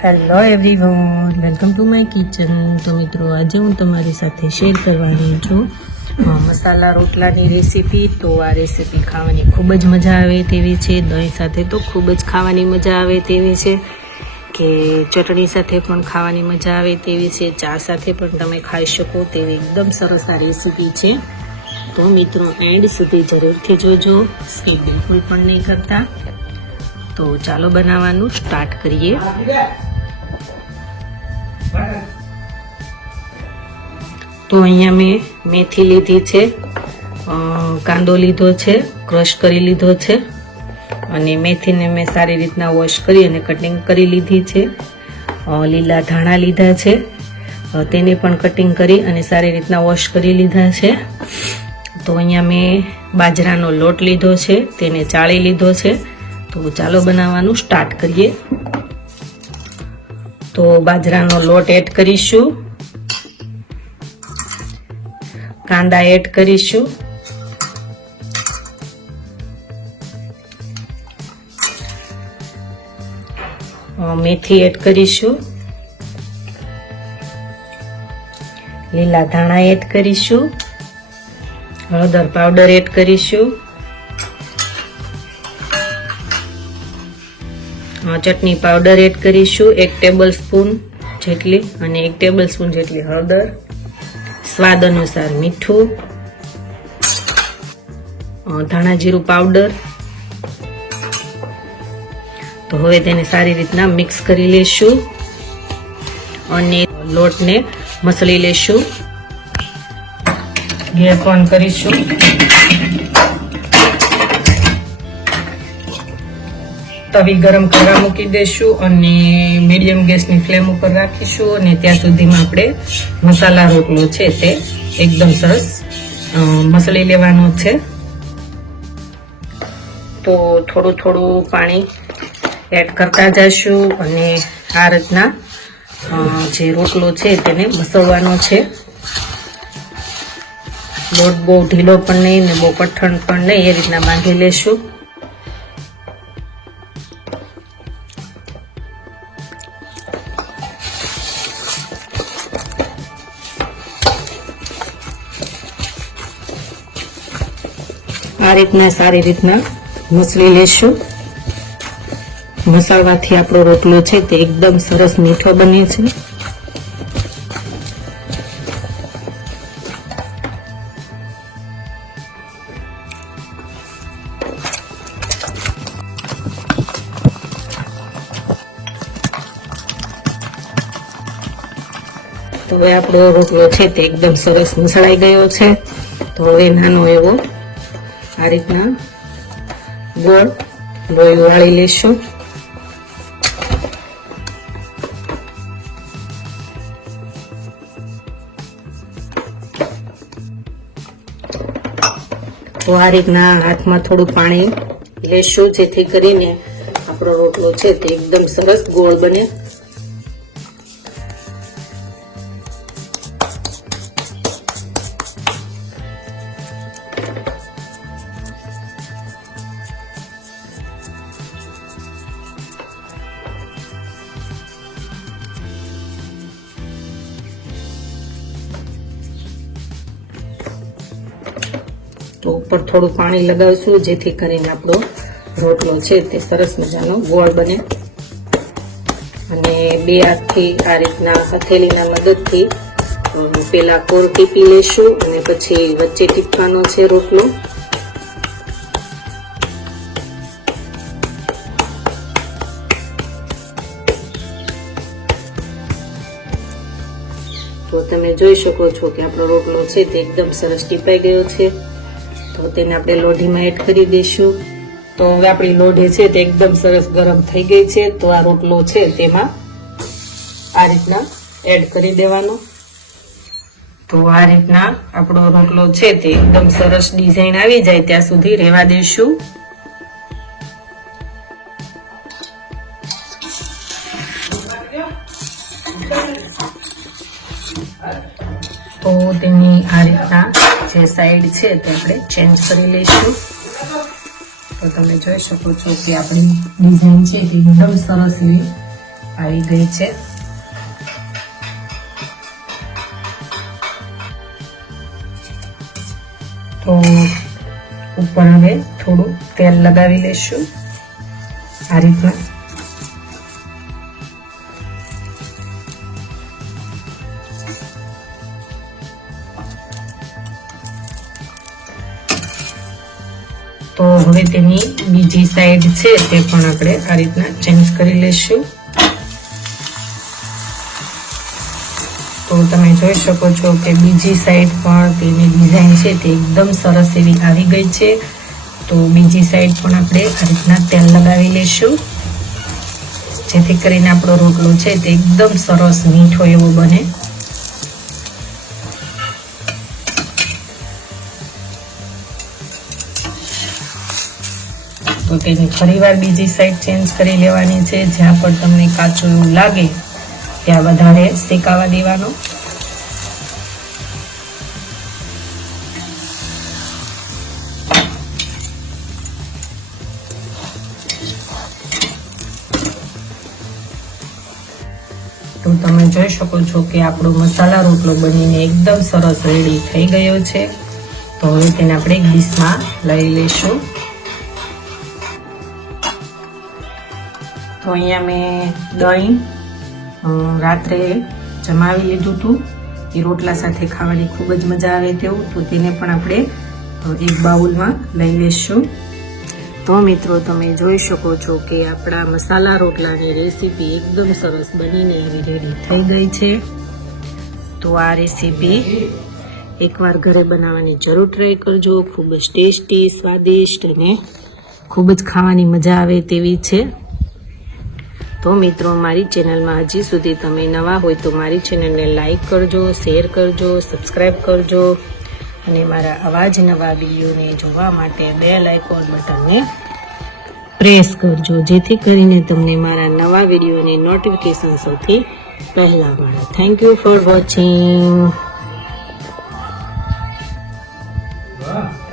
Hello everyone, welcome to my kitchen. તો મિત્રો, આજે હું તમારી સાથે શેર કરવાની છું મસાલા રોટલાની રેસીપી। તો આ રેસીપી ખાવાની ખૂબ જ મજા આવે તેવી છે, દહીં સાથે તો ખૂબ જ ખાવાની મજા આવે તેવી છે, કે ચટણી સાથે પણ ખાવાની મજા આવે તેવી છે, ચા સાથે પણ તમે ખાઈ શકો તેવી એકદમ સરસ આ રેસીપી છે। તો મિત્રો, એન્ડ સુધી જરૂરથી જોજો, સ્કીપ બિલકુલ પણ નહીં કરતા। તો ચાલો બનાવવાનું સ્ટાર્ટ કરીએ। તો અહીંયા મેં મેથી લીધી છે, કાંદો લીધો છે, ક્રશ કરી લીધો છે, અને મેથીને મેં સારી રીતના વોશ કરી અને કટિંગ કરી લીધી છે। લીલા ધાણા લીધા છે, તેને પણ કટિંગ કરી અને સારી રીતના વોશ કરી લીધા છે। તો અહીંયા મેં બાજરાનો લોટ લીધો છે, તેને ચાળી લીધો છે। તો ચાલો બનાવવાનું સ્ટાર્ટ કરીએ। તો બાજરાનો લોટ એડ કરીશું, કાંદા એડ કરીશું, મેથી એડ કરીશું, લીલા ધાણા એડ કરીશું, હળદર પાવડર એડ કરીશું, ચટણી પાવડર એડ કરીશું 1 ટેબલ સ્પૂન જેટલી, અને 1 ટેબલ સ્પૂન જેટલી હળદર, સ્વાદ અનુસાર મીઠું, ધાણા જીરું પાવડર। તો હવે તેને સારી રીતના મિક્સ કરી લેશું અને લોટને મસળી લેશું। ગેસ ઓન કરીશું, તવી ગરમ કરવા મૂકી દેશું અને મીડિયમ ગેસની ફ્લેમ ઉપર રાખીશું, અને ત્યાં સુધીમાં આપણે મસાલા રોટલો છે તે એકદમ સરસ મસળી લેવાનો છે। તો થોડું થોડું પાણી એડ કરતા જઈશું અને આ રીતના જે રોટલો છે તેને મસળવાનો છે। લોટ બહુ ઢીલો પણ નહીં ને બહુ કઠણ પણ નહીં, એ રીતના બાંધી લેશું। આ રીતના સારી રીતના મસળી લેશું। મસાળવાથી આપણો રોટલો છે તે એકદમ સરસ મીઠો બને છે। તો હવે આપણો રોટલો છે તે એકદમ સરસ મસળાઈ ગયો છે। તો હવે નાનો એવો આ રીતના ગોળ લોહી વાળી લેશું। તો આ રીતના હાથમાં થોડું પાણી લેશું, જેથી કરીને આપણો રોટલો છે તે એકદમ સરસ ગોળ બને। તો ઉપર થોડું પાણી લગાવશું, જેથી કરીને આપણો રોટલો છે તે સરસ મજાનો ગોળ બને। અને બે હાથથી આ રીતના હથેળીના મદદથી પેલા કોર ટીપી લેશું અને પછી વચ્ચે ટીપવાનો છે રોટલો। તો તમે જોઈ શકો છો કે આપણો રોટલો છે તે એકદમ સરસ ટીપાઈ ગયો છે। તો તેને આપણે લોઢીમાં એડ કરી દઈશું। તો હવે આપણી લોઢી છે તે એકદમ સરસ ગરમ થઈ ગઈ છે। તો આ રોટલો છે તેમાં આ રીતના એડ કરી દેવાનો। તો આ રીતના આપણો રોટલો છે તે એકદમ સરસ ડિઝાઇન આવી જાય ત્યાં સુધી રહેવા દઈશું। તો તેની આ રીતના જે સાઈડ છે તે આપણે ચેન્જ કરી લઈશું। તો તમે જોઈ શકો છો કે આપણી ડિઝાઇન છે તે એકદમ સરસ એવી આવી ગઈ છે. તો ઉપર હવે થોડું તેલ લગાવી લેશું આ રીતના. તો હવે તેની બીજી સાઈડ છે તે પણ આપણે આ રીતના ચેન્જ કરી લેશું. તો તમે જોઈ શકો છો કે બીજી સાઈડ પણ તેની ડિઝાઇન છે તે એકદમ સરસ એવી આવી ગઈ છે. તો બીજી સાઈડ પણ આપણે આ રીતના તેલ લગાવી લેશું, જેથી કરીને આપણો રોટલો છે તે એકદમ સરસ મીઠો એવો બને. તો તેની ફરીવાર બીજી સાઈડ ચેન્જ કરી લેવાની છે. જ્યાં પણ તમને કાચું એવું લાગે ત્યાં વધારે શેકાવા દેવાનો. તો તમે જોઈ શકો છો કે આપણો મસાલા રોટલો બનીને એકદમ સરસ રેડી થઈ ગયો છે. તો હવે તેને આપણે એક ડીશમાં લઈ લઈશું. તો અહીંયા મેં દહીં રાત્રે જમાવી લીધું હતું. એ રોટલા સાથે ખાવાની ખૂબ જ મજા આવે તેવું. તો તેને પણ આપણે એક બાઉલમાં લઈ લઈશું. તો મિત્રો તમે જોઈ શકો છો કે આપણા મસાલા રોટલાની રેસીપી એકદમ સરસ બનીને એવી રેડી થઈ ગઈ છે. તો આ રેસીપી એકવાર ઘરે બનાવવાની જરૂર ટ્રાય કરજો. ખૂબ જ ટેસ્ટી, સ્વાદિષ્ટ અને ખૂબ જ ખાવાની મજા આવે તેવી છે. તો મિત્રો મારી ચેનલમાં હજી સુધી તમે નવા હોય તો મારી ચેનલને લાઈક કરજો, શેર કરજો, સબસ્ક્રાઈબ કરજો અને મારા આવા જ નવા વિડીયોને જોવા માટે બેલ આઇકોન બટનને પ્રેસ કરજો, જેથી કરીને તમને મારા નવા વિડીયોની નોટિફિકેશન સૌથી પહેલા મળે. Thank you for watching.